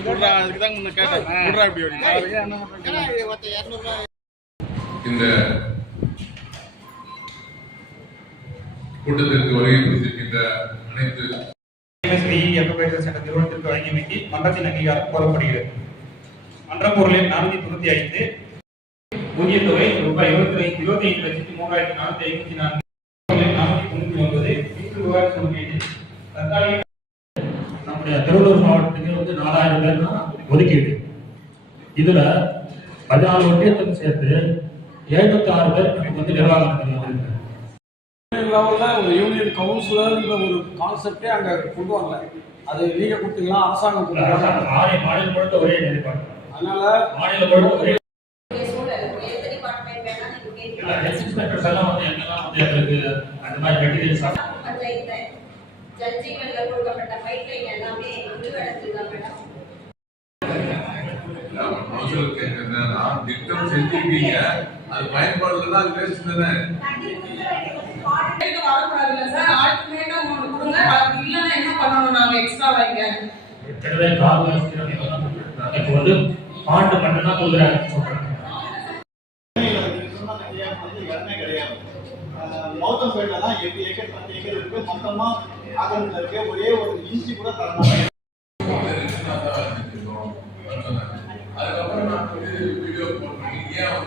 இந்த கூட்டத்திற்கு வருகை புரிந்திருக்கின்ற அனைத்து நிறுவனத்திற்கு வழங்கியமைக்கு மன்றத்தின் அங்கீகாரம் கோரப்படுகிறது. மன்ற பொருளில் 495 ஊதிய தொகை ரூபாய் 25,03,454 நம்முடைய திருவள்ளூர் மாவட்டத்துக்கு 4000 பேர் ஒதுக்கீடு. இதுல 14 ஒன்றியத்துக்கு சேர்த்து 76 பேர் நமக்கு நிர்வாகம் ஒரு யூனியன் கவுன்சிலர்ன்ற ஒரு கான்செப்டே அங்க கொண்டு வரல. அது நீங்க கொடுத்தீங்களா, அரசாங்கம் மாநில முழுக்க ஒரே நிலைப்பாடு. அதனால மாநில முழுக்க ஒரே அந்த மாதிரி மெட்டீரியல்ஸ் திட்டம் செஞ்சிருக்கீங்க, அது பயன்பாடுல அது வேஸ்ட் தானே. மௌத்தம்பேட்ல தான் 8 ஏக்கர் 10 ஏக்கர் இருக்கு. மொத்தமா ஆகணும்ல இருக்கு. ஒரே ஒரு இன்ச்சு கூட தரணும். அதுக்கப்புறம் நான் வீடியோ போட்டு ஏன்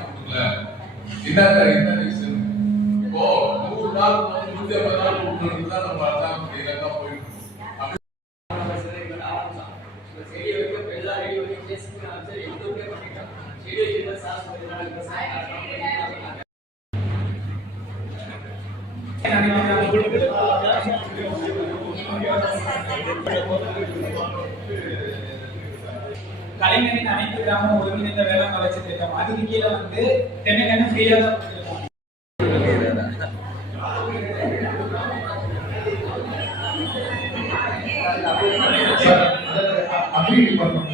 கொடுக்கல, என்ன ரீசன்? இப்போ 100 நாள் 150 நாள் கொடுக்கறது தான் நம்ம அதான் இலக்கா போயிட்டு கலைஞரின் அனைத்து கிராம ஒருங்கிணைந்த வேளாண் வளர்ச்சி திட்டம் அதுக்கு கீழே வந்து தென்னைக்கண்ணு ஃப்ரீயா தான் அக்ரி டிபார்ட்மெண்ட்